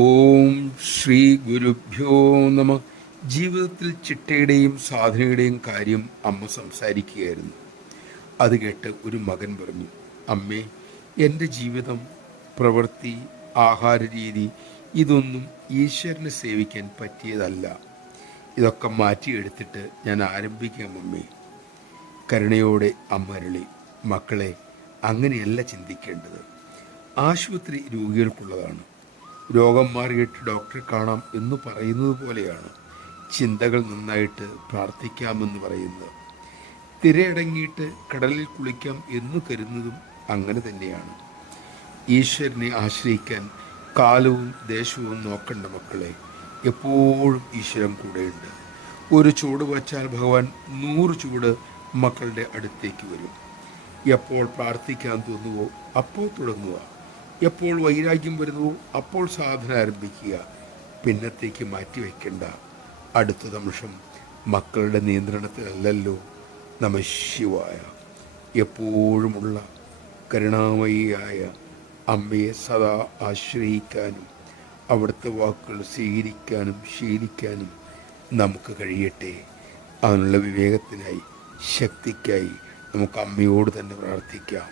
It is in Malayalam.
ഓം ശ്രീ ഗുരുഭ്യോ നമ. ജീവിതത്തിൽ ചിട്ടയുടെയും സാധനയുടെയും കാര്യം അമ്മ സംസാരിക്കുകയായിരുന്നു. അത് കേട്ട് ഒരു മകൻ പറഞ്ഞു, അമ്മേ, എൻ്റെ ജീവിതം, പ്രവൃത്തി, ആഹാര രീതി ഇതൊന്നും ഈശ്വരനെ സേവിക്കാൻ പറ്റിയതല്ല. ഇതൊക്കെ മാറ്റിയെടുത്തിട്ട് ഞാൻ ആരംഭിക്കാം അമ്മേ. കരുണയോടെ അമ്മ അരുളി, മക്കളെ, അങ്ങനെയല്ല ചിന്തിക്കേണ്ടത്. ആശുപത്രി രോഗികൾക്കുള്ളതാണ്. രോഗം മാറിയിട്ട് ഡോക്ടറെ കാണാം എന്ന് പറയുന്നത് പോലെയാണ് ചിന്തകൾ നന്നായിട്ട് പ്രാർത്ഥിക്കാമെന്ന് പറയുന്നത്. തിരയടങ്ങിയിട്ട് കടലിൽ കുളിക്കാം എന്ന് കരുതുന്നതും അങ്ങനെ തന്നെയാണ്. ഈശ്വരനെ ആശ്രയിക്കാൻ കാലവും ദേശവും നോക്കണ്ട മക്കളെ. എപ്പോഴും ഈശ്വരൻ കൂടെയുണ്ട്. ഒരു ചൂട് വച്ചാൽ ഭഗവാൻ 100 ചൂട് മക്കളുടെ അടുത്തേക്ക് വരും. എപ്പോൾ പ്രാർത്ഥിക്കാൻ തോന്നുവോ അപ്പോൾ തുടങ്ങുക. എപ്പോൾ വൈരാഗ്യം വരുന്നുവോ അപ്പോൾ സാധന ആരംഭിക്കുക. പിന്നത്തേക്ക് മാറ്റിവെക്കേണ്ട. അടുത്ത നിമിഷം മക്കളുടെ നിയന്ത്രണത്തിലല്ലല്ലോ. നമഃ ശിവായ. എപ്പോഴുമുള്ള കരുണാമയിയായ അമ്മയെ സദാ ആശ്രയിക്കാനും അവിടുത്തെ വാക്കുകൾ സ്വീകരിക്കാനും ശീലിക്കാനും നമുക്ക് കഴിയട്ടെ. അതിനുള്ള വിവേകത്തിനായി, ശക്തിക്കായി നമുക്ക് അമ്മയോട് തന്നെ പ്രാർത്ഥിക്കാം.